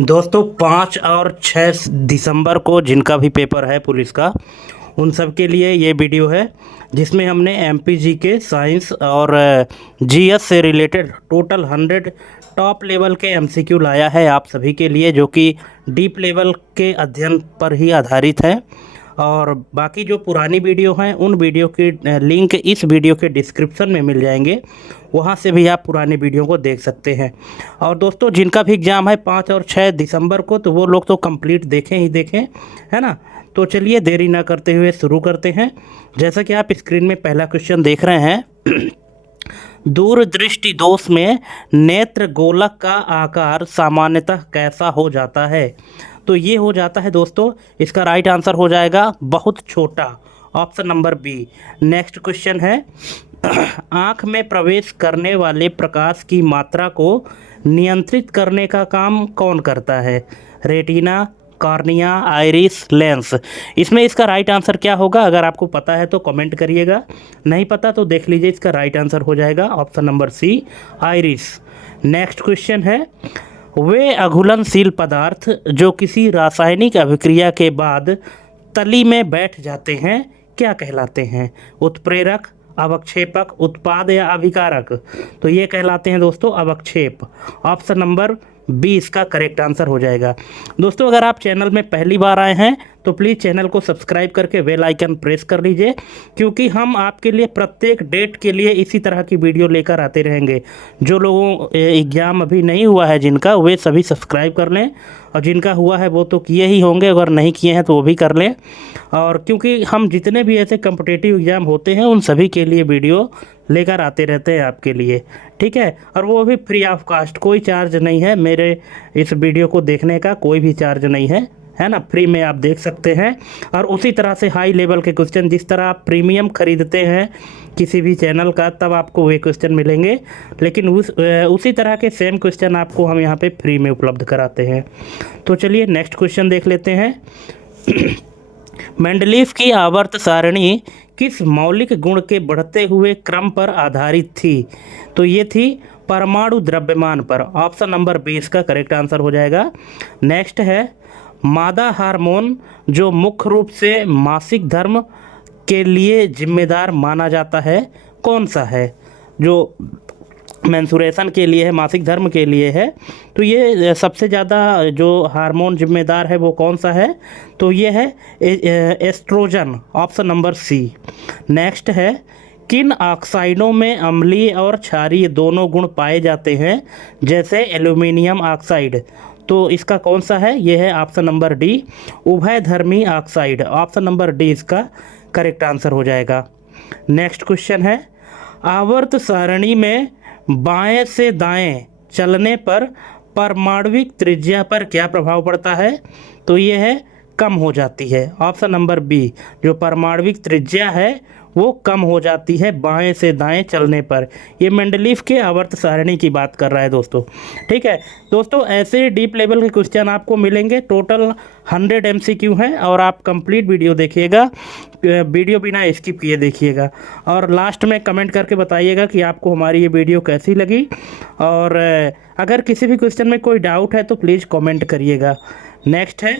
दोस्तों 5 और 6 दिसंबर को जिनका भी पेपर है पुलिस का, उन सब के लिए ये वीडियो है जिसमें हमने एमपीजी के साइंस और जीएस से रिलेटेड टोटल 100 टॉप लेवल के एमसीक्यू लाया है आप सभी के लिए, जो कि डीप लेवल के अध्ययन पर ही आधारित है। और बाकी जो पुरानी वीडियो हैं उन वीडियो की लिंक इस वीडियो के डिस्क्रिप्शन में मिल जाएंगे, वहां से भी आप पुरानी वीडियो को देख सकते हैं। और दोस्तों जिनका भी एग्ज़ाम है 5 और 6 दिसंबर को, तो वो लोग तो कंप्लीट देखें ही देखें, है ना। तो चलिए देरी ना करते हुए शुरू करते हैं। जैसा कि आप स्क्रीन में पहला क्वेश्चन देख रहे हैं दूरदृष्टि दोष में नेत्र गोलक का आकार सामान्यतः कैसा हो जाता है? तो ये हो जाता है दोस्तों, इसका राइट आंसर हो जाएगा बहुत छोटा, option number B. Next question है आँख में प्रवेश करने वाले प्रकाश की मात्रा को नियंत्रित करने का काम कौन करता है? Retina, cornea, iris, lens. इसमें इसका राइट आंसर क्या होगा? अगर आपको पता है तो कमेंट करिएगा, नहीं पता तो देख लीजिए। इसका राइट आंसर हो जाएगा option number C, iris. Next question है वे अघुलनशील पदार्थ जो किसी रासायनिक अभिक्रिया के बाद तली में बैठ जाते हैं क्या कहलाते हैं? उत्प्रेरक, अवक्षेपक, उत्पाद या अभिकारक? तो ये कहलाते हैं दोस्तों अवक्षेप। ऑप्शन नंबर 20 का करेक्ट आंसर हो जाएगा। दोस्तों अगर आप चैनल में पहली बार आए हैं तो प्लीज़ चैनल को सब्सक्राइब करके बेल आइकन प्रेस कर लीजिए, क्योंकि हम आपके लिए प्रत्येक डेट के लिए इसी तरह की वीडियो लेकर आते रहेंगे। जो लोगों एग्ज़ाम अभी नहीं हुआ है जिनका, वे सभी सब्सक्राइब कर लें, और जिनका हुआ है वो तो किए ही होंगे, अगर नहीं किए हैं तो वो भी कर लें। और क्योंकि हम जितने भी ऐसे कम्पिटिटिव एग्ज़ाम होते हैं उन सभी के लिए वीडियो लेकर आते रहते हैं आपके लिए, ठीक है। और वो भी फ्री ऑफ कास्ट, कोई चार्ज नहीं है। मेरे इस वीडियो को देखने का कोई भी चार्ज नहीं है ना, फ्री में आप देख सकते हैं। और उसी तरह से हाई लेवल के क्वेश्चन, जिस तरह आप प्रीमियम खरीदते हैं किसी भी चैनल का तब आपको वे क्वेश्चन मिलेंगे, लेकिन उसी तरह के सेम क्वेश्चन आपको हम यहाँ पे फ्री में उपलब्ध कराते हैं। तो चलिए नेक्स्ट क्वेश्चन देख लेते हैं मेंडलीफ की आवर्त सारणी किस मौलिक गुण के बढ़ते हुए क्रम पर आधारित थी? तो ये थी परमाणु द्रव्यमान पर। ऑप्शन नंबर 20 का करेक्ट आंसर हो जाएगा। नेक्स्ट है मादा हार्मोन जो मुख्य रूप से मासिक धर्म के लिए जिम्मेदार माना जाता है कौन सा है? जो मेंसुरेशन के लिए है, मासिक धर्म के लिए है, तो ये सबसे ज़्यादा जो हार्मोन जिम्मेदार है वो कौन सा है? तो ये है oestrogen, option number C. Next है किन ऑक्साइडों में अम्लीय और क्षारीय दोनों गुण पाए जाते हैं जैसे एल्यूमिनियम ऑक्साइड? तो इसका कौन सा है? ये है ऑप्शन नंबर डी, उभयधर्मी ऑक्साइड। ऑप्शन नंबर डी इसका करेक्ट आंसर हो जाएगा। नेक्स्ट क्वेश्चन है आवर्त सारणी में बाएं से दाएं चलने पर परमाणविक त्रिज्या पर क्या प्रभाव पड़ता है? तो ये है कम हो जाती है। ऑप्शन नंबर बी, जो परमाणविक त्रिज्या है वो कम हो जाती है बाएं से दाएं चलने पर। ये मेंडलीफ के आवर्त सारणी की बात कर रहा है दोस्तों, ठीक है। दोस्तों ऐसे डीप लेवल के क्वेश्चन आपको मिलेंगे, टोटल 100 एमसीक्यू हैं, और आप कंप्लीट वीडियो देखिएगा, वीडियो बिना स्किप किए देखिएगा। और लास्ट में कमेंट करके बताइएगा कि आपको हमारी ये वीडियो कैसी लगी। और अगर किसी भी क्वेश्चन में कोई डाउट है तो प्लीज़ कमेंट करिएगा। नेक्स्ट है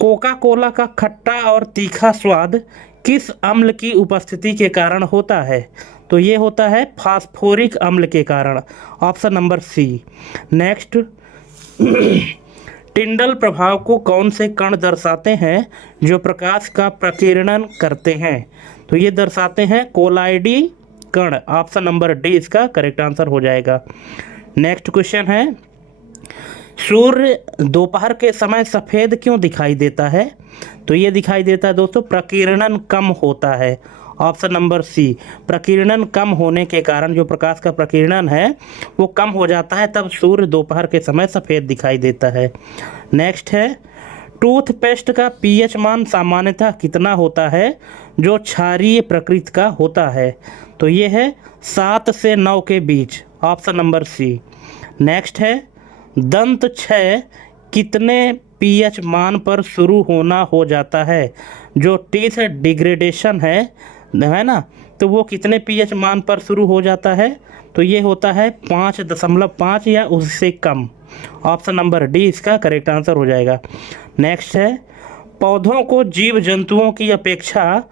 कोका कोला का खट्टा और तीखा स्वाद किस अम्ल की उपस्थिति के कारण होता है? तो ये होता है फास्फोरिक अम्ल के कारण। Option number C. Next Tyndall प्रभाव को कौन से कण दर्शाते हैं जो प्रकाश का प्रकीर्णन करते हैं? तो ये दर्शाते हैं कोलाइडी कण। ऑप्शन नंबर डी इसका करेक्ट आंसर हो जाएगा। नेक्स्ट क्वेश्चन है सूर्य दोपहर के समय सफ़ेद क्यों दिखाई देता है? तो ये दिखाई देता है दोस्तों प्रकीर्णन कम होता है। ऑप्शन नंबर सी, प्रकीर्णन कम होने के कारण, जो प्रकाश का प्रकीर्णन है वो कम हो जाता है, तब सूर्य दोपहर के समय सफ़ेद दिखाई देता है। नेक्स्ट है टूथपेस्ट का पीएच मान सामान्यतः कितना होता है जो क्षारीय प्रकृति का होता है? तो ये है 7 से 9 के बीच। Option number C. नेक्स्ट है दंत क्षय कितने पीएच मान पर शुरू होना हो जाता है? जो टीथ डिग्रेडेशन है ना, तो वो कितने पीएच मान पर शुरू हो जाता है? तो ये होता है 5.5 या उससे कम। ऑप्शन नंबर डी इसका करेक्ट आंसर हो जाएगा। नेक्स्ट है, पौधों को जीव जंतुओं की अपेक्षा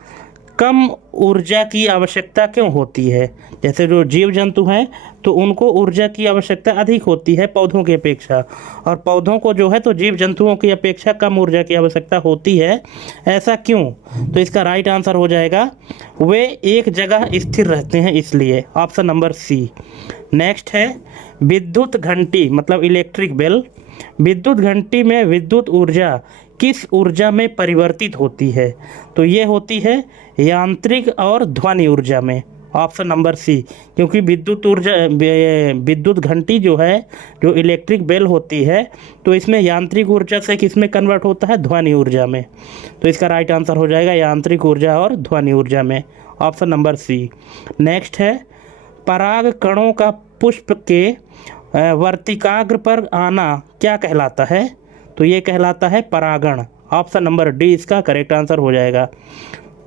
कम ऊर्जा की आवश्यकता क्यों होती है? जैसे जो जीव जंतु हैं तो उनको ऊर्जा की आवश्यकता अधिक होती है पौधों की अपेक्षा, और पौधों को जो है तो जीव जंतुओं की अपेक्षा कम ऊर्जा की आवश्यकता होती है, ऐसा क्यों? तो इसका राइट आंसर हो जाएगा, वे एक जगह स्थिर रहते हैं इसलिए, ऑप्शन नंबर सी। नेक्स्ट है, विद्युत घंटी मतलब इलेक्ट्रिक बेल, विद्युत घंटी में विद्युत ऊर्जा किस ऊर्जा में परिवर्तित होती है? तो ये होती है यांत्रिक और ध्वनि ऊर्जा में, ऑप्शन नंबर सी। क्योंकि विद्युत घंटी जो है, जो इलेक्ट्रिक बेल होती है, तो इसमें यांत्रिक ऊर्जा से किस में कन्वर्ट होता है? ध्वनि ऊर्जा में। तो इसका राइट आंसर हो जाएगा यांत्रिक ऊर्जा और ध्वनि ऊर्जा में, ऑप्शन नंबर सी। नेक्स्ट है, पराग कणों का पुष्प के वर्तिकाग्र पर आना क्या कहलाता है? तो ये कहलाता है परागण, ऑप्शन नंबर डी इसका करेक्ट आंसर हो जाएगा।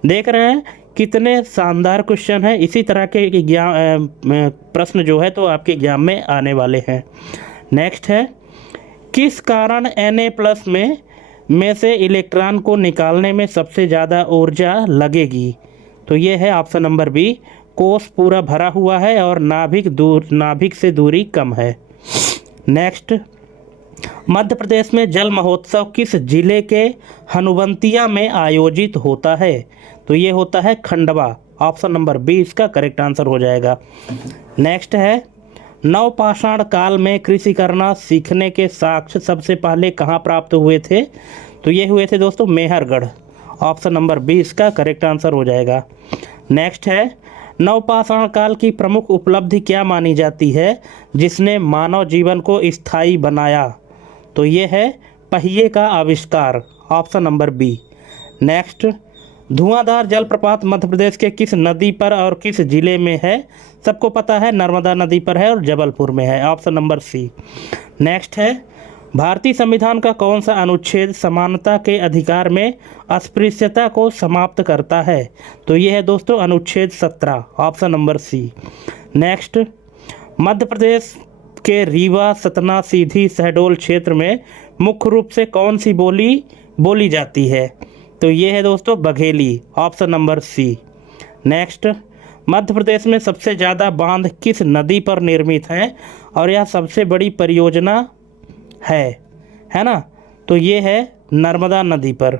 देख रहे हैं कितने शानदार क्वेश्चन है, इसी तरह के एग्जाम प्रश्न जो है तो आपके एग्जाम में आने वाले हैं। नेक्स्ट है, किस कारण Na+ में से इलेक्ट्रॉन को निकालने में सबसे ज़्यादा ऊर्जा लगेगी? तो ये है ऑप्शन नंबर बी, कोष पूरा भरा हुआ है और नाभिक से दूरी कम है। नेक्स्ट, मध्य प्रदेश में जल महोत्सव किस जिले के हनुवंतिया में आयोजित होता है? तो ये होता है खंडवा, ऑप्शन नंबर बी इसका करेक्ट आंसर हो जाएगा। नेक्स्ट है, नवपाषाण काल में कृषि करना सीखने के साक्ष्य सबसे पहले कहाँ प्राप्त हुए थे? तो ये हुए थे दोस्तों मेहरगढ़, ऑप्शन नंबर बी इसका करेक्ट आंसर हो जाएगा। नेक्स्ट है, नवपाषाण काल की प्रमुख उपलब्धि क्या मानी जाती है जिसने मानव जीवन को स्थायी बनाया? तो ये है पहिए का आविष्कार, ऑप्शन नंबर बी। नेक्स्ट, धुआंधार जलप्रपात मध्य प्रदेश के किस नदी पर और किस जिले में है? सबको पता है नर्मदा नदी पर है और जबलपुर में है, ऑप्शन नंबर सी। नेक्स्ट है, भारतीय संविधान का कौन सा अनुच्छेद समानता के अधिकार में अस्पृश्यता को समाप्त करता है? तो ये है दोस्तों अनुच्छेद 17, option number C. Next, Madhya प्रदेश के रीवा, सतना, सीधी, शहडोल क्षेत्र में मुख्य रूप से कौन सी बोली बोली जाती है? तो ये है दोस्तों Bagheli, option number C. Next, Madhya Pradesh में सबसे ज़्यादा बांध किस नदी पर निर्मित हैं और यह सबसे बड़ी परियोजना है ना? तो ये है नर्मदा नदी पर,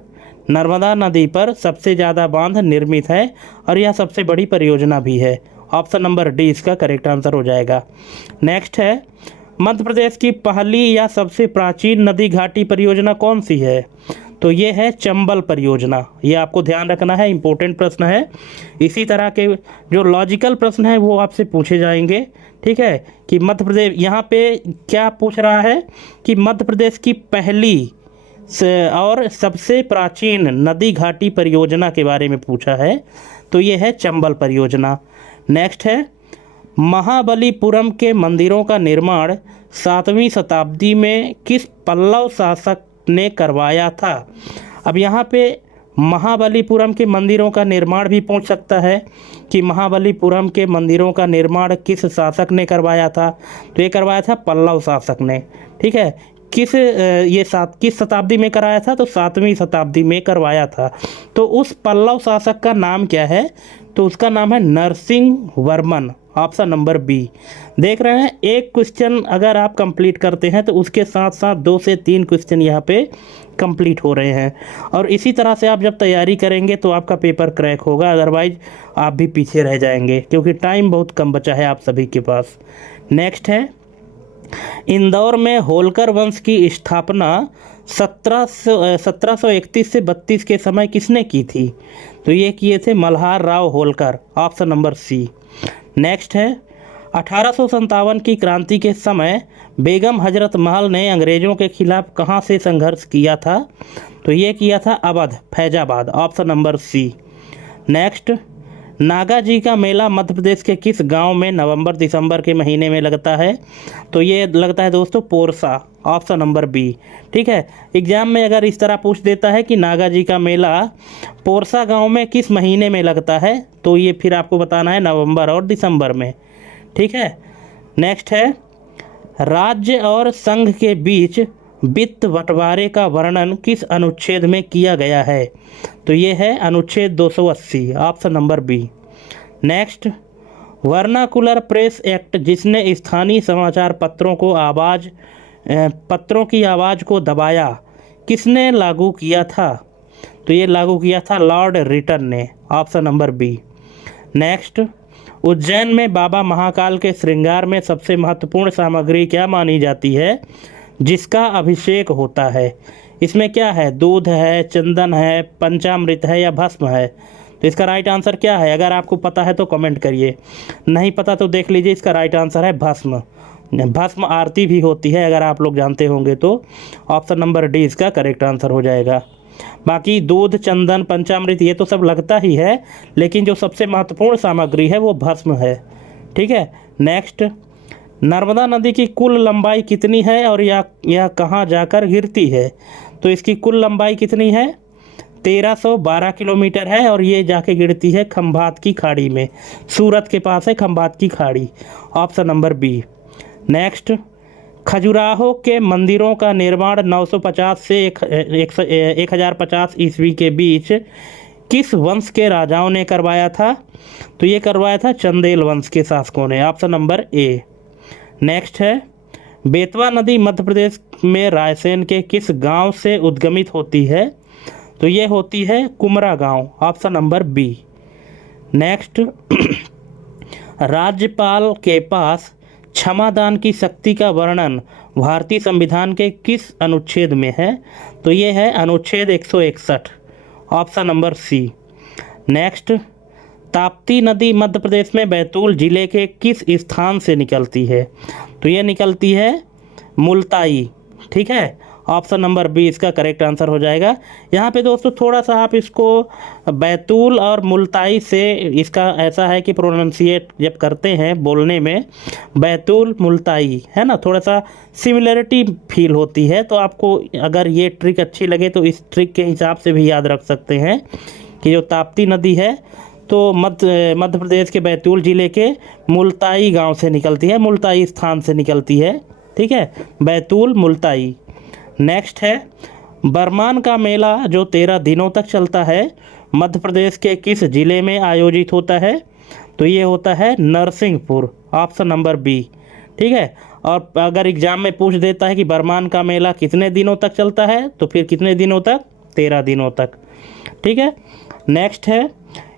नर्मदा नदी पर सबसे ज़्यादा बांध निर्मित है और यह सबसे बड़ी परियोजना भी है, ऑप्शन नंबर डी इसका करेक्ट आंसर हो जाएगा। नेक्स्ट है, मध्य प्रदेश की पहली या सबसे प्राचीन नदी घाटी परियोजना कौन सी है? तो ये है चंबल परियोजना, ये आपको ध्यान रखना है, इंपॉर्टेंट प्रश्न है। इसी तरह के जो लॉजिकल प्रश्न है वो आपसे पूछे जाएंगे, ठीक है? कि मध्य प्रदेश, यहाँ पे क्या पूछ रहा है कि मध्य प्रदेश की पहली और सबसे प्राचीन नदी घाटी परियोजना के बारे में पूछा है, तो ये है चंबल परियोजना। नेक्स्ट है, महाबलीपुरम के मंदिरों का निर्माण 7वीं शताब्दी में किस पल्लव शासक ने करवाया था? अब यहाँ पे महाबलीपुरम के मंदिरों का निर्माण भी पूछ सकता है कि महाबलीपुरम के मंदिरों का निर्माण किस शासक ने करवाया था? तो ये करवाया था पल्लव शासक ने, ठीक है? किस शताब्दी में कराया था? तो 7वीं शताब्दी में करवाया था। तो उस पल्लव शासक का नाम क्या है? तो उसका नाम है Narasimha Varman, option number B. देख रहे हैं, एक क्वेश्चन अगर आप कंप्लीट करते हैं तो उसके साथ साथ 2 से 3 क्वेश्चन यहाँ पे कंप्लीट हो रहे हैं, और इसी तरह से आप जब तैयारी करेंगे तो आपका पेपर क्रैक होगा, अदरवाइज आप भी पीछे रह जाएंगे क्योंकि टाइम बहुत कम बचा है आप सभी के पास। नेक्स्ट है, इंदौर में होलकर वंश की स्थापना 1731 से 32 के समय किसने की थी? तो ये किए थे Malhar Rao Holkar, option number C. Next है, 1857 की क्रांति के समय बेगम हजरत महल ने अंग्रेज़ों के खिलाफ कहाँ से संघर्ष किया था? तो ये किया था Awadh, Faizabad, option number C. Next, Naga ji का मेला मध्य प्रदेश के किस गांव में नवंबर दिसंबर के महीने में लगता है? तो ये लगता है दोस्तों पोरसा, ऑप्शन नंबर बी, ठीक है? एग्जाम में अगर इस तरह पूछ देता है कि नागा जी का मेला पोरसा गांव में किस महीने में लगता है, तो ये फिर आपको बताना है नवंबर और दिसंबर में, ठीक है? नेक्स्ट है, राज्य और संघ के बीच वित्त बंटवारे का वर्णन किस अनुच्छेद में किया गया है? तो ये है अनुच्छेद 280, option number B. Next, vernacular press act, जिसने स्थानीय समाचार पत्रों की आवाज़ को दबाया, किसने लागू किया था? तो ये लागू किया था लॉर्ड रिटन ने, option number B. Next, Ujjain में बाबा महाकाल के श्रृंगार में सबसे महत्वपूर्ण सामग्री क्या मानी जाती है जिसका अभिषेक होता है? इसमें क्या है? दूध है, चंदन है, पंचामृत है या भस्म है? तो इसका राइट आंसर क्या है? अगर आपको पता है तो कमेंट करिए, नहीं पता तो देख लीजिए। इसका राइट आंसर है भस्म। भस्म आरती भी होती है, अगर आप लोग जानते होंगे तो। ऑप्शन नंबर डी इसका करेक्ट आंसर हो जाएगा। बाकी दूध, चंदन, पंचामृत ये तो सब लगता ही है, लेकिन जो सबसे महत्वपूर्ण सामग्री है वो भस्म है। ठीक है। नेक्स्ट, नर्मदा नदी की कुल लंबाई कितनी है और यह कहाँ जाकर गिरती है? तो इसकी कुल लंबाई कितनी है? 1312 किलोमीटर है और ये जाके गिरती है खंभात की खाड़ी में। सूरत के पास है खंभात की खाड़ी, option number B. Next, Khajuraho के मंदिरों का निर्माण 950 से 1050 ईस्वी के बीच किस वंश के राजाओं ने करवाया था? तो ये करवाया था चंदेल वंश के शासकों ने, ऑप्शन नंबर ए। नेक्स्ट है, बेतवा नदी मध्य प्रदेश में रायसेन के किस गांव से उद्गमित होती है? तो ये होती है कुमरा गांव, ऑप्शन नंबर बी। नेक्स्ट, राज्यपाल के पास क्षमादान की शक्ति का वर्णन भारतीय संविधान के किस अनुच्छेद में है? तो ये है अनुच्छेद 161, option number C. Next, Tapti नदी मध्य प्रदेश में बैतूल जिले के किस स्थान से निकलती है? तो ये निकलती है मुल्ताई। ठीक है, ऑप्शन नंबर बी इसका करेक्ट आंसर हो जाएगा। यहाँ पे दोस्तों थोड़ा सा आप इसको बैतूल और मुल्ताई से, इसका ऐसा है कि प्रोनाउंसिएट जब करते हैं बोलने में, बैतूल मुल्ताई है ना, थोड़ा सा सिमिलरिटी फील होती है। तो आपको अगर ये ट्रिक अच्छी लगे तो इस ट्रिक के हिसाब से भी याद रख सकते हैं कि जो ताप्ती नदी है तो मध्य प्रदेश के बैतूल ज़िले के मुल्ताई गांव से निकलती है, मुल्ताई स्थान से निकलती है। ठीक है, बैतूल मुल्ताई। नेक्स्ट है, बरमान का मेला जो 13 दिनों तक चलता है मध्य प्रदेश के किस ज़िले में आयोजित होता है? तो ये होता है नरसिंहपुर, ऑप्शन नंबर बी। ठीक है, और अगर एग्जाम में पूछ देता है कि बरमान का मेला कितने दिनों तक चलता है, तो फिर कितने दिनों तक? 13 दिनों तक। ठीक है। नेक्स्ट है,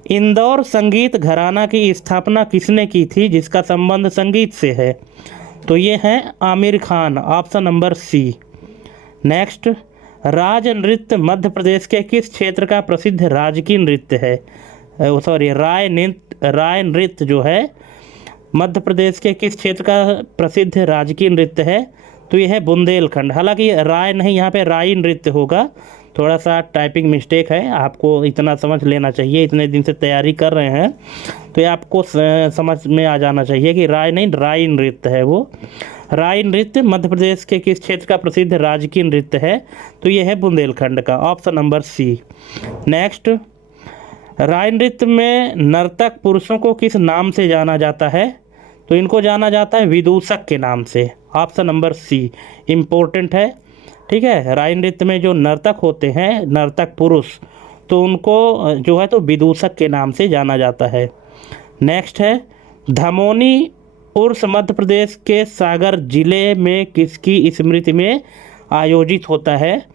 इंदौर संगीत घराना की स्थापना किसने की थी जिसका संबंध संगीत से है? तो ये है Aamir Khan, option number C. Next, राज नृत्य मध्य प्रदेश के किस क्षेत्र का प्रसिद्ध राजकीय नृत्य है? राय नृत्य जो है मध्य प्रदेश के किस क्षेत्र का प्रसिद्ध राजकीय नृत्य है? तो यह है बुंदेलखंड। हालांकि राय नहीं, यहाँ पे राई नृत्य होगा। थोड़ा सा टाइपिंग मिस्टेक है, आपको इतना समझ लेना चाहिए। इतने दिन से तैयारी कर रहे हैं तो ये आपको समझ में आ जाना चाहिए कि राय नहीं, राई नृत्य है वो। राई नृत्य मध्य प्रदेश के किस क्षेत्र का प्रसिद्ध राजकीय नृत्य है? तो ये है बुंदेलखंड का, ऑप्शन नंबर सी। नेक्स्ट, राय नृत्य में नर्तक पुरुषों को किस नाम से जाना जाता है? तो इनको जाना जाता है विदूषक के नाम से, ऑप्शन नंबर सी। इम्पोर्टेंट है। ठीक है, राय नृत्य में जो नर्तक होते हैं, नर्तक पुरुष, तो उनको जो है तो विदूषक के नाम से जाना जाता है। नेक्स्ट है, धमोनी उर्स मध्य प्रदेश के सागर जिले में किसकी स्मृति में आयोजित होता है?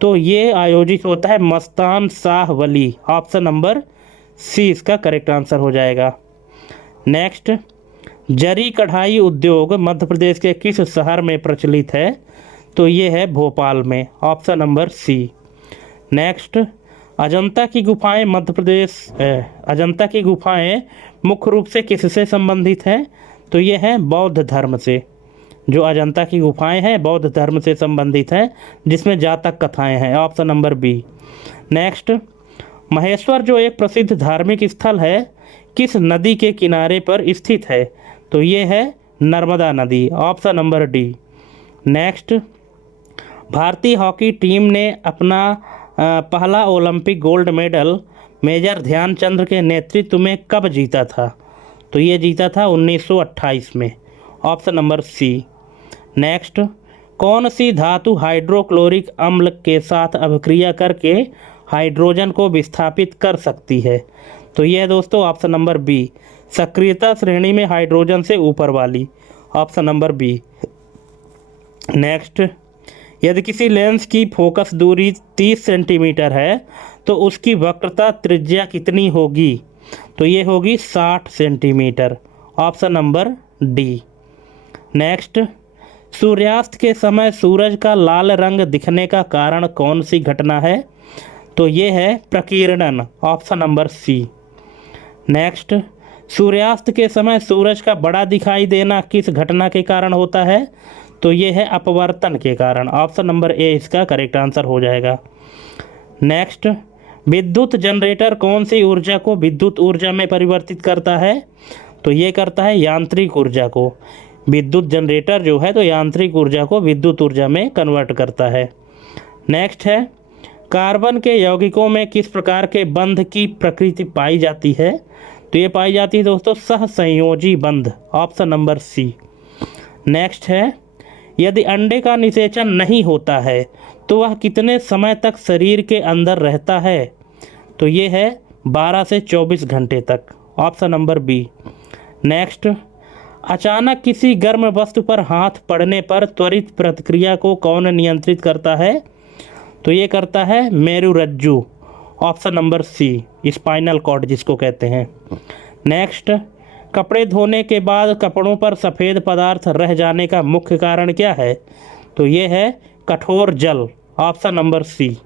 तो ये आयोजित होता है मस्तान शाह वली, ऑप्शन नंबर सी इसका करेक्ट आंसर हो जाएगा। नेक्स्ट, जरी कढ़ाई उद्योग मध्य प्रदेश के किस शहर में प्रचलित है? तो ये है भोपाल में, option number C. Next, Ajanta की गुफाएं अजंता की गुफाएं मुख्य रूप से किससे संबंधित हैं? तो ये है बौद्ध धर्म से। जो अजंता की गुफाएं हैं बौद्ध धर्म से संबंधित हैं, जिसमें जातक कथाएं हैं, option number B. Next, Maheshwar जो एक प्रसिद्ध धार्मिक स्थल है किस नदी के किनारे पर स्थित है? तो ये है नर्मदा नदी, ऑप्शन नंबर डी। नेक्स्ट, भारतीय हॉकी टीम ने अपना पहला Olympic gold medal major Dhyan Chand के नेतृत्व में कब जीता था? तो ये जीता था 1928 में, ऑप्शन नंबर सी। नेक्स्ट, कौन सी धातु हाइड्रोक्लोरिक अम्ल के साथ अभिक्रिया करके हाइड्रोजन को विस्थापित कर सकती है? तो यह है दोस्तों ऑप्शन नंबर बी, सक्रियता श्रेणी में हाइड्रोजन से ऊपर वाली, ऑप्शन नंबर बी। नेक्स्ट, यदि किसी लेंस की फोकस दूरी 30 सेंटीमीटर है तो उसकी वक्रता त्रिज्या कितनी होगी? तो ये होगी 60 centimetre, option number D. Next, सूर्यास्त के समय सूरज का लाल रंग दिखने का कारण कौन सी घटना है? तो ये है प्रकीर्णन, ऑप्शन नंबर सी। नेक्स्ट, सूर्यास्त के समय सूरज का बड़ा दिखाई देना किस घटना के कारण होता है? तो ये है अपवर्तन के कारण, ऑप्शन नंबर ए इसका करेक्ट आंसर हो जाएगा। नेक्स्ट, विद्युत जनरेटर कौन सी ऊर्जा को विद्युत ऊर्जा में परिवर्तित करता है? तो ये करता है यांत्रिक ऊर्जा को। विद्युत जनरेटर जो है तो यांत्रिक ऊर्जा को विद्युत ऊर्जा में कन्वर्ट करता है। नेक्स्ट है, कार्बन के यौगिकों में किस प्रकार के बंध की प्रकृति पाई जाती है? तो ये पाई जाती है दोस्तों सहसंयोजी बंध, ऑप्शन नंबर सी। नेक्स्ट है, यदि अंडे का निषेचन नहीं होता है तो वह कितने समय तक शरीर के अंदर रहता है? तो ये है 12 से 24 घंटे तक, ऑप्शन नंबर बी। नेक्स्ट, अचानक किसी गर्म वस्तु पर हाथ पड़ने पर त्वरित प्रतिक्रिया को कौन नियंत्रित करता है? तो ये करता है मेरुरज्जु, option number C, spinal cord जिसको कहते हैं। नेक्स्ट, कपड़े धोने के बाद कपड़ों पर सफ़ेद पदार्थ रह जाने का मुख्य कारण क्या है? तो ये है कठोर जल, ऑप्शन नंबर सी।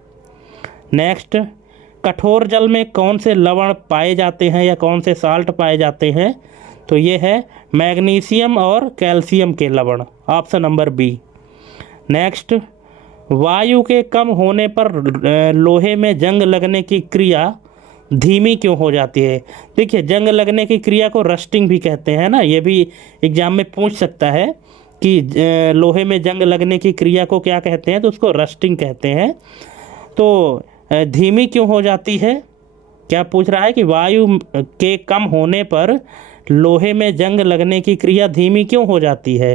नेक्स्ट, कठोर जल में कौन से लवण पाए जाते हैं या कौन से साल्ट पाए जाते हैं? तो ये है मैग्नीशियम और कैल्शियम के लवण, ऑप्शन नंबर बी। नेक्स्ट, वायु के कम होने पर लोहे में जंग लगने की क्रिया धीमी क्यों हो जाती है? देखिए, जंग लगने की क्रिया को रस्टिंग भी कहते हैं ना, ये भी एग्जाम में पूछ सकता है कि लोहे में जंग लगने की क्रिया को क्या कहते हैं? तो उसको रस्टिंग कहते हैं। तो धीमी क्यों हो जाती है? क्या पूछ रहा है कि वायु के कम होने पर लोहे में जंग लगने की क्रिया धीमी क्यों हो जाती है?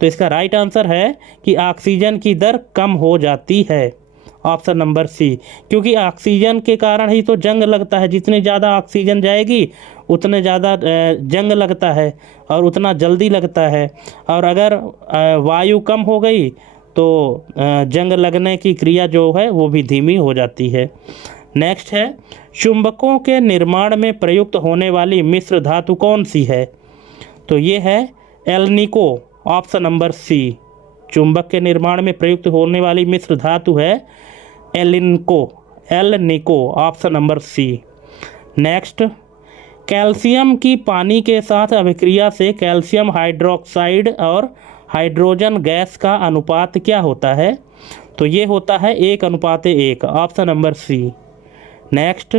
तो इसका राइट आंसर है कि ऑक्सीजन की दर कम हो जाती है, ऑप्शन नंबर सी। क्योंकि ऑक्सीजन के कारण ही तो जंग लगता है, जितनी ज़्यादा ऑक्सीजन जाएगी उतने ज़्यादा जंग लगता है और उतना जल्दी लगता है, और अगर वायु कम हो गई तो जंग लगने की क्रिया जो है वो भी धीमी हो जाती है। नेक्स्ट है, चुंबकों के निर्माण में प्रयुक्त होने वाली मिश्र धातु कौन सी है? तो ये है एल्निको, ऑप्शन नंबर सी। चुंबक के निर्माण में प्रयुक्त होने वाली मिश्र धातु है Alnico, option number C. Next, calcium की पानी के साथ अभिक्रिया से कैल्शियम हाइड्रोक्साइड और हाइड्रोजन गैस का अनुपात क्या होता है? तो ये होता है 1:1, option number C. Next,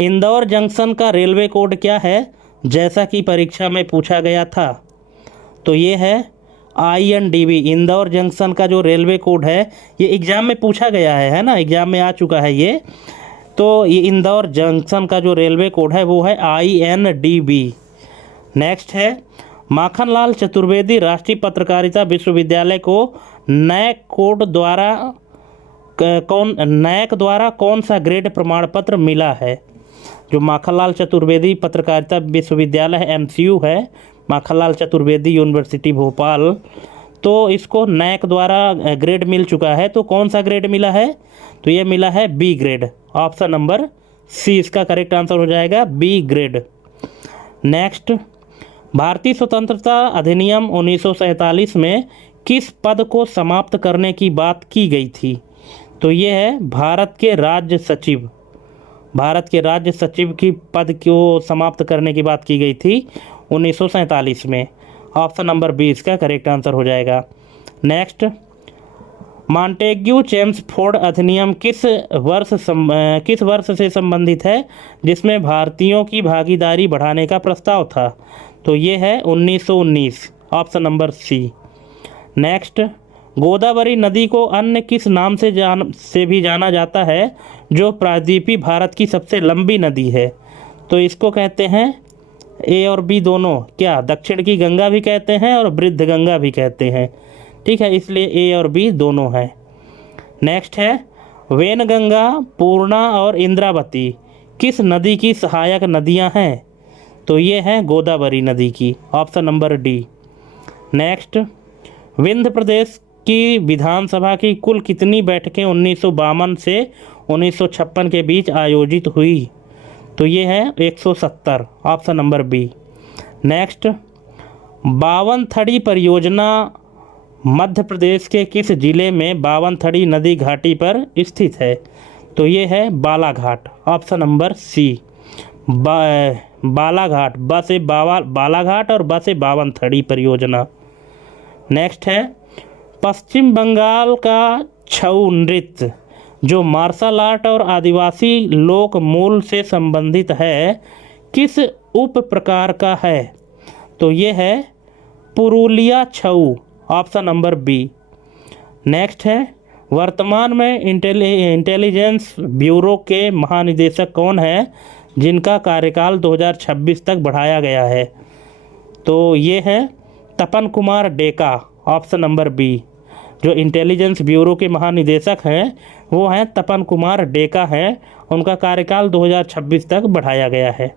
Indore junction का रेलवे कोड क्या है, जैसा कि परीक्षा में पूछा गया था? तो ये है INDB। इंदौर जंक्शन का जो रेलवे कोड है ये एग्ज़ाम में पूछा गया है ना, एग्ज़ाम में आ चुका है ये। तो ये इंदौर जंक्शन का जो रेलवे कोड है वो है INDB। नेक्स्ट है, माखनलाल चतुर्वेदी राष्ट्रीय पत्रकारिता विश्वविद्यालय को नैक द्वारा कौन सा ग्रेड प्रमाण पत्र मिला है? जो माखनलाल चतुर्वेदी पत्रकारिता विश्वविद्यालय है, MCU है, माखनलाल चतुर्वेदी यूनिवर्सिटी भोपाल, तो इसको नैक द्वारा ग्रेड मिल चुका है। तो कौन सा ग्रेड मिला है? तो ये मिला है B grade, option number C इसका करेक्ट आंसर हो जाएगा, B ग्रेड। नेक्स्ट, भारतीय स्वतंत्रता अधिनियम 1947 में किस पद को समाप्त करने की बात की गई थी? तो ये है भारत के राज्य सचिव। भारत के राज्य सचिव की पद को समाप्त करने की बात की गई थी 1947 में, ऑप्शन नंबर बी इसका करेक्ट आंसर हो जाएगा। नेक्स्ट, मॉन्टेग्यू चेम्सफोर्ड अधिनियम किस वर्ष से संबंधित है जिसमें भारतीयों की भागीदारी बढ़ाने का प्रस्ताव था? तो ये है 1919, option number C. Next, Godavari नदी को अन्य किस नाम से भी जाना जाता है जो प्रायद्वीपीय भारत की सबसे लंबी नदी है? तो इसको कहते हैं A और B दोनों, क्या दक्षिण की गंगा भी कहते हैं और वृद्ध गंगा भी कहते हैं। ठीक है, इसलिए ए और बी दोनों हैं। नेक्स्ट है वैनगंगा, पूर्णा और इंद्रावती किस नदी की सहायक नदियां हैं? तो ये हैं गोदावरी नदी की, option number D. Next, Vindhya Pradesh की विधानसभा की कुल कितनी बैठकें 1952 से 1956 के बीच आयोजित हुई? तो ये है 170, option number B. Next, Bawanthadi परियोजना मध्य प्रदेश के किस जिले में बावनथड़ी नदी घाटी पर स्थित है? तो ये है Balaghat, option number C. Balaghat, ब से बालाघाट और ब से बावनथड़ी परियोजना। नेक्स्ट है पश्चिम बंगाल का छऊ नृत्य जो मार्शल आर्ट और आदिवासी लोक मूल से संबंधित है किस उप प्रकार का है? तो ये है पुरुलिया छऊ, ऑप्शन नंबर बी। नेक्स्ट है वर्तमान में इंटेलिजेंस ब्यूरो के महानिदेशक कौन है जिनका कार्यकाल 2026 तक बढ़ाया गया है? तो ये है Tapan Kumar Deka, option number B. जो इंटेलिजेंस ब्यूरो के महानिदेशक हैं वो हैं तपन कुमार डेका हैं, उनका कार्यकाल 2026 तक बढ़ाया गया है।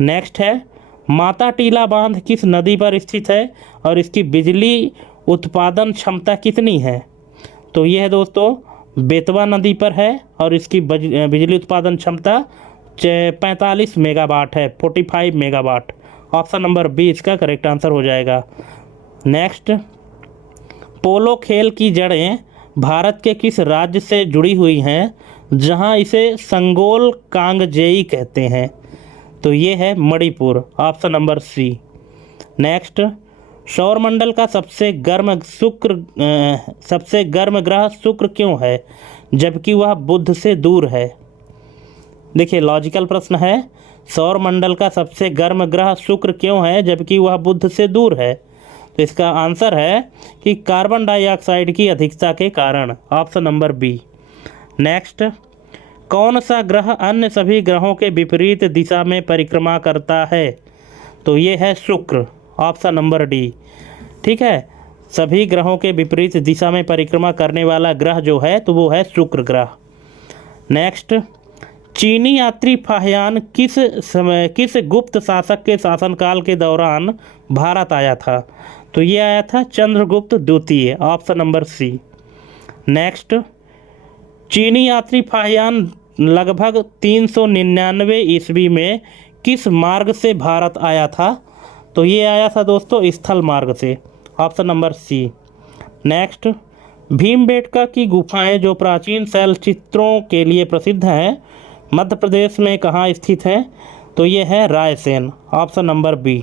नेक्स्ट है माता टीला बांध किस नदी पर स्थित है और इसकी बिजली उत्पादन क्षमता कितनी है? तो ये है दोस्तों बेतवा नदी पर है और इसकी बिजली उत्पादन क्षमता 45 मेगावाट है, 45 मेगावाट। ऑप्शन नंबर बी इसका करेक्ट आंसर हो जाएगा। नेक्स्ट, पोलो खेल की जड़ें भारत के किस राज्य से जुड़ी हुई हैं जहां इसे संगोल कांगजेई कहते हैं? तो ये है Manipur, option number C. Next, सौरमंडल का सबसे गर्म ग्रह शुक्र क्यों है जबकि वह बुध से दूर है? देखिए लॉजिकल प्रश्न है, सौरमंडल का सबसे गर्म ग्रह शुक्र क्यों है जबकि वह बुध से दूर है? तो इसका आंसर है कि कार्बन डाइऑक्साइड की अधिकता के कारण, ऑप्शन नंबर बी। नेक्स्ट, कौन सा ग्रह अन्य सभी ग्रहों के विपरीत दिशा में परिक्रमा करता है? तो ये है शुक्र, ऑप्शन नंबर डी। ठीक है, सभी ग्रहों के विपरीत दिशा में परिक्रमा करने वाला ग्रह जो है तो वो है शुक्र ग्रह। नेक्स्ट, चीनी यात्री फाहियान किस गुप्त शासक के शासनकाल के दौरान भारत आया था? तो ये आया था चंद्रगुप्त द्वितीय, ऑप्शन नंबर सी। नेक्स्ट, चीनी यात्री फाहियान लगभग 399 ईस्वी में किस मार्ग से भारत आया था? तो ये आया था दोस्तों स्थल मार्ग से, option number C. Next, Bhimbetka की गुफाएं जो प्राचीन शैल चित्रों के लिए प्रसिद्ध हैं मध्य प्रदेश में कहाँ स्थित है? तो ये है Raisen, option number B.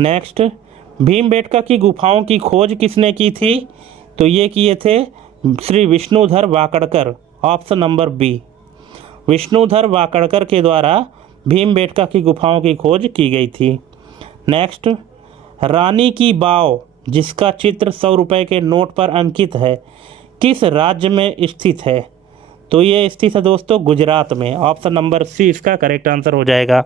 Next, Bhimbetka की गुफाओं की खोज किसने की थी? तो ये किए थे Shri Vishnudhar Wakankar, option number B. Vishnudhar Wakankar के द्वारा भीमबेटका की गुफाओं की खोज की गई थी। नेक्स्ट, रानी की बाव जिसका चित्र 100 रुपये के नोट पर अंकित है किस राज्य में स्थित है? तो ये स्थित है दोस्तों गुजरात में, ऑप्शन नंबर सी इसका करेक्ट आंसर हो जाएगा।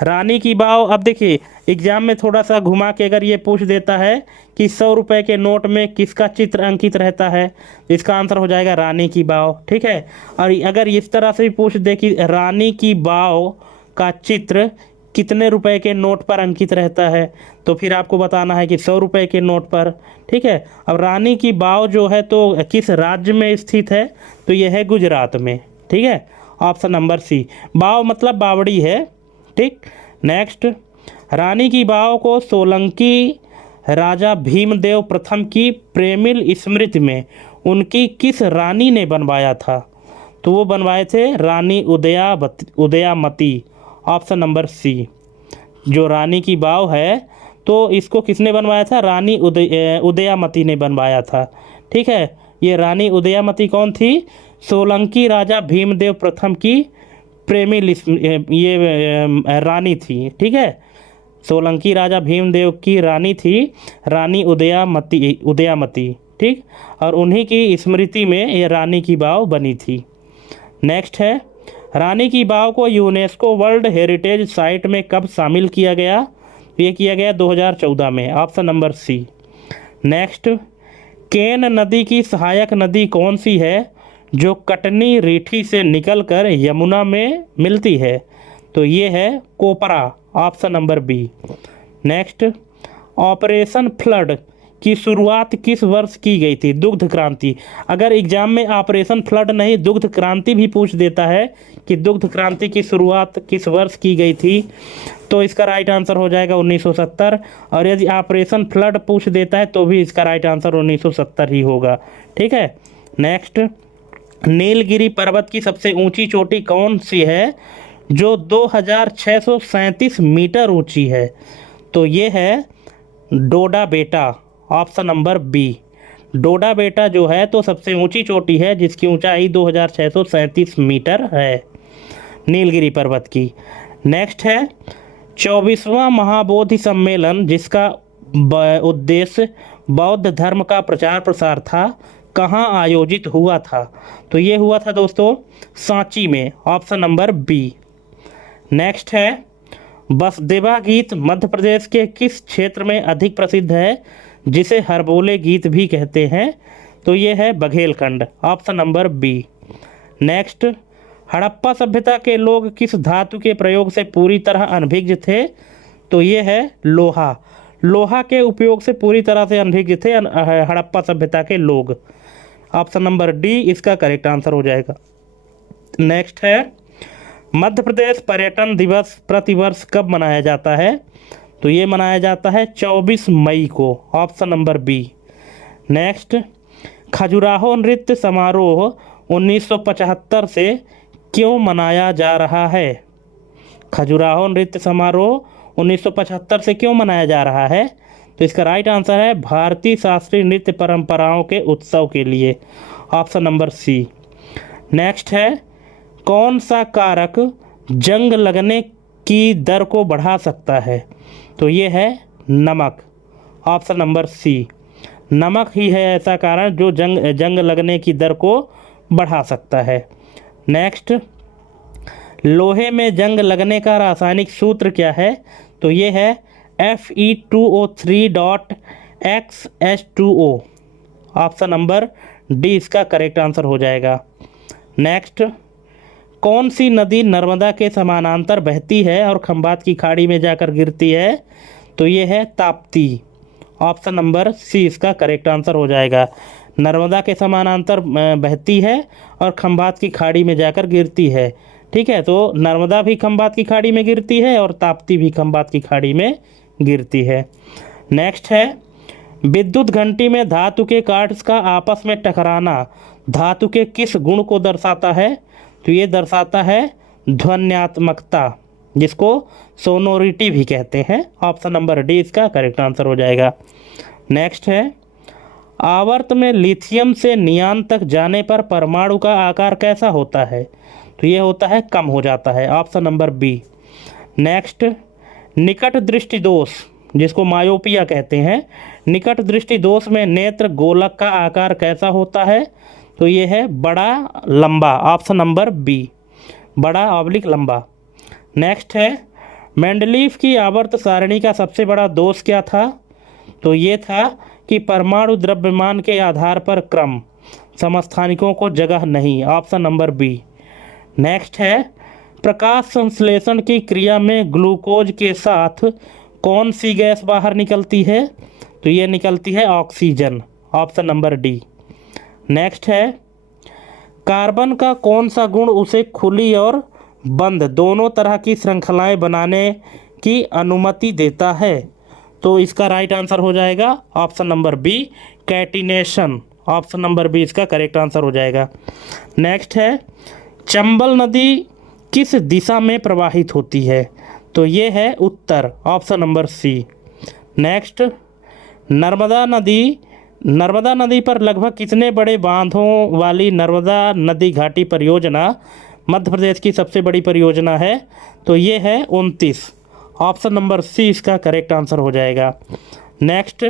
रानी की बाव, अब देखिए एग्जाम में थोड़ा सा घुमा के अगर ये पूछ देता है कि 100 रुपये के नोट में किसका चित्र अंकित रहता है तो इसका आंसर हो जाएगा रानी की बाव। ठीक है, और अगर इस तरह से भी पूछ दे कि रानी की बाव का चित्र कितने रुपए के नोट पर अंकित रहता है तो फिर आपको बताना है कि 100 रुपये के नोट पर। ठीक है, अब रानी की बाव जो है तो किस राज्य में स्थित है? तो यह है गुजरात में। ठीक है, ऑप्शन नंबर सी। बाव मतलब बावड़ी है। ठीक, नेक्स्ट, रानी की बाव को सोलंकी राजा भीमदेव प्रथम की प्रेमिल स्मृति में उनकी किस रानी ने बनवाया था? तो वो बनवाए थे रानी उदयामती, ऑप्शन नंबर सी। जो रानी की बाव है तो इसको किसने बनवाया था? रानी उदयामती ने बनवाया था। ठीक है, ये रानी उदयामती कौन थी? सोलंकी राजा भीमदेव प्रथम की प्रेमी ये रानी थी। ठीक है, सोलंकी राजा भीमदेव की रानी थी रानी उदयामती। ठीक, और उन्हीं की स्मृति में ये रानी की बाव बनी थी। नेक्स्ट है, रानी की बाव को यूनेस्को वर्ल्ड हेरिटेज साइट में कब शामिल किया गया? ये किया गया 2014 में, ऑप्शन नंबर सी। नेक्स्ट, केन नदी की सहायक नदी कौन सी है जो कटनी रीठी से निकलकर यमुना में मिलती है? तो ये है copra, option number B. Next, Operation Flood की शुरुआत किस वर्ष की गई थी? दुग्ध क्रांति। अगर एग्जाम में ऑपरेशन फ्लड नहीं दुग्ध क्रांति भी पूछ देता है कि दुग्ध क्रांति की शुरुआत किस वर्ष की गई थी, तो इसका राइट आंसर हो जाएगा 1970। और यदि ऑपरेशन फ्लड पूछ देता है तो भी इसका राइट आंसर 1970 ही होगा। ठीक है। नेक्स्ट, नीलगिरी पर्वत की सबसे ऊंची चोटी कौन सी है जो 2637 मीटर ऊंची है? तो ये है डोडा बेटा, ऑप्शन नंबर बी। डोडा बेटा जो है तो सबसे ऊंची चोटी है जिसकी ऊंचाई 2637 मीटर है नीलगिरी पर्वत की। नेक्स्ट है 24वां महाबोधि सम्मेलन जिसका उद्देश्य बौद्ध धर्म का प्रचार प्रसार था, कहाँ आयोजित हुआ था? तो ये हुआ था दोस्तों सांची में, ऑप्शन नंबर बी। नेक्स्ट है बसदेवा गीत मध्य प्रदेश के किस क्षेत्र में अधिक प्रसिद्ध है जिसे हरबोले गीत भी कहते हैं? तो ये है Baghelkhand, option number B. Next, Harappa सभ्यता के लोग किस धातु के प्रयोग से पूरी तरह अनभिज्ञ थे? तो ये है लोहा। लोहा के उपयोग से पूरी तरह से अनभिज्ञ थे हड़प्पा सभ्यता के लोग, ऑप्शन नंबर डी इसका करेक्ट आंसर हो जाएगा। नेक्स्ट है मध्य प्रदेश पर्यटन दिवस प्रतिवर्ष कब मनाया जाता है? तो ये मनाया जाता है 24 मई को, option number B. Next, Khajuraho नृत्य समारोह 1975 से क्यों मनाया जा रहा है? खजुराहो नृत्य समारोह 1975 से क्यों मनाया जा रहा है? तो इसका राइट आंसर है भारतीय शास्त्रीय नृत्य परंपराओं के उत्सव के लिए, ऑप्शन नंबर सी। नेक्स्ट है कौन सा कारक जंग लगने की दर को बढ़ा सकता है? तो ये है नमक, ऑप्शन नंबर सी। नमक ही है ऐसा कारण जो जंग लगने की दर को बढ़ा सकता है। नेक्स्ट, लोहे में जंग लगने का रासायनिक सूत्र क्या है? तो ये है Fe2O3.XH2O, ऑप्शन नंबर डी इसका करेक्ट आंसर हो जाएगा। नेक्स्ट, कौन सी नदी नर्मदा के समानांतर बहती है और खंबात की खाड़ी में जाकर गिरती है? तो ये है ताप्ती, ऑप्शन नंबर सी इसका करेक्ट आंसर हो जाएगा। नर्मदा के समानांतर बहती है और खंबात की खाड़ी में जाकर गिरती है। ठीक है, तो नर्मदा भी खंबात की खाड़ी में गिरती है और ताप्ती भी खंबात की खाड़ी में गिरती है। नेक्स्ट है विद्युत घंटी में धातु के कार्ड्स का आपस में टकराना धातु के किस गुण को दर्शाता है? तो ये दर्शाता है ध्वन्यात्मकता, जिसको सोनोरिटी भी कहते हैं, ऑप्शन नंबर डी इसका करेक्ट आंसर हो जाएगा। नेक्स्ट है आवर्त में लिथियम से नियान तक जाने पर परमाणु का आकार कैसा होता है? तो ये होता है कम हो जाता है, ऑप्शन नंबर बी। नेक्स्ट, निकट दृष्टि दोष जिसको मायोपिया कहते हैं, निकट दृष्टि दोष में नेत्र गोलक का आकार कैसा होता है? तो ये है बड़ा लंबा, ऑप्शन नंबर बी, बड़ा ऑब्लिक लंबा। नेक्स्ट है मेंडलीफ की आवर्त सारणी का सबसे बड़ा दोष क्या था? तो ये था कि परमाणु द्रव्यमान के आधार पर क्रम, समस्थानिकों को जगह नहीं, ऑप्शन नंबर बी। नेक्स्ट है प्रकाश संश्लेषण की क्रिया में ग्लूकोज के साथ कौन सी गैस बाहर निकलती है? तो ये निकलती है oxygen, option number D. Next है कार्बन का कौन सा गुण उसे खुली और बंद दोनों तरह की श्रृंखलाएं बनाने की अनुमति देता है? तो इसका राइट आंसर हो जाएगा option number B, catenation, option number B इसका करेक्ट आंसर हो जाएगा। नेक्स्ट है चंबल नदी किस दिशा में प्रवाहित होती है? तो ये है उत्तर, option number C. Next, Narmada नदी पर लगभग कितने बड़े बांधों वाली नर्मदा नदी घाटी परियोजना मध्य प्रदेश की सबसे बड़ी परियोजना है? तो ये है 29, ऑप्शन नंबर सी इसका करेक्ट आंसर हो जाएगा। नेक्स्ट,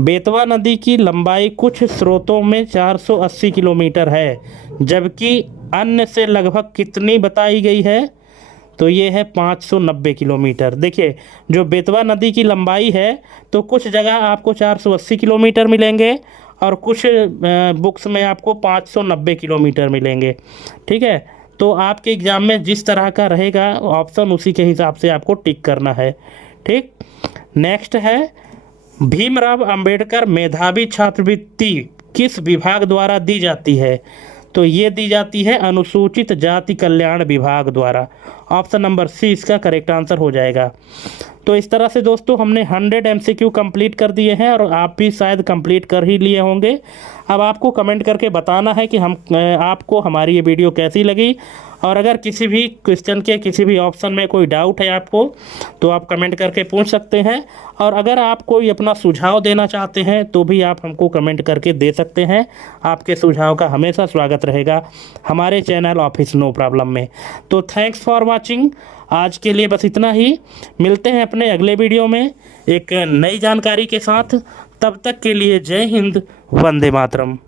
बेतवा नदी की लंबाई कुछ स्रोतों में 480 किलोमीटर है जबकि अन्य से लगभग कितनी बताई गई है? तो ये है 590 किलोमीटर। देखिए जो बेतवा नदी की लंबाई है तो कुछ जगह आपको 480 किलोमीटर मिलेंगे और कुछ बुक्स में आपको 590 किलोमीटर मिलेंगे। ठीक है, तो आपके एग्ज़ाम में जिस तरह का रहेगा ऑप्शन उसी के हिसाब से आपको टिक करना है। ठीक, नेक्स्ट है भीमराव अंबेडकर मेधावी छात्रवृत्ति किस विभाग द्वारा दी जाती है? तो ये दी जाती है अनुसूचित जाति कल्याण विभाग द्वारा। ऑप्शन नंबर सी इसका करेक्ट आंसर हो जाएगा। तो इस तरह से दोस्तों हमने 100 MCQ कंप्लीट कर दिए हैं और आप भी शायद कंप्लीट कर ही लिए होंगे। अब आपको कमेंट करके बताना है कि आपको हमारी ये वीडियो कैसी लगी, और अगर किसी भी क्वेश्चन के किसी भी ऑप्शन में कोई डाउट है आपको तो आप कमेंट करके पूछ सकते हैं, और अगर आप कोई अपना सुझाव देना चाहते हैं तो भी आप हमको कमेंट करके दे सकते हैं। आपके सुझाव का हमेशा स्वागत रहेगा हमारे चैनल ऑफिस नो प्रॉब्लम में। तो थैंक्स फॉर वाचिंग। आज के लिए बस इतना ही, मिलते हैं अपने अगले वीडियो में एक नई जानकारी के साथ। तब तक के लिए जय हिंद, वंदे मातरम।